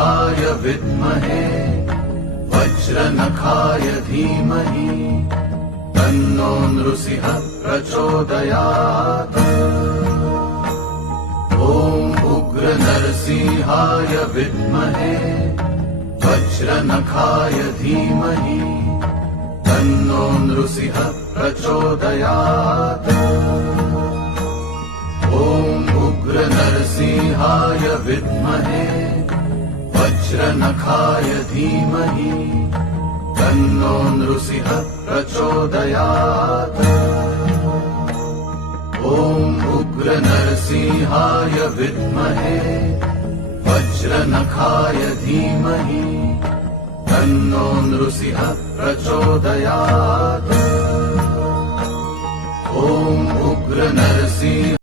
नृसिंहाय विद्महे वज्रनखाय धीमहि तन्नो नृसिंहः प्रचोदयात्। ॐ उग्रनरसिंहाय विद्महे वज्रनखाय धीमहि तन्नो नृसिंहः प्रचोदयात्। ॐ उग्रनरसिंहाय विद्महे वज्रनखाय धीमहि तन्नो नृसिंहः प्रचोदयात्। ॐ उग्रनरसिंहाय विद्महे वज्रनखाय धीमहि तन्नो नृसिंहः प्रचोदयात्। ॐ उग्रनरसिंह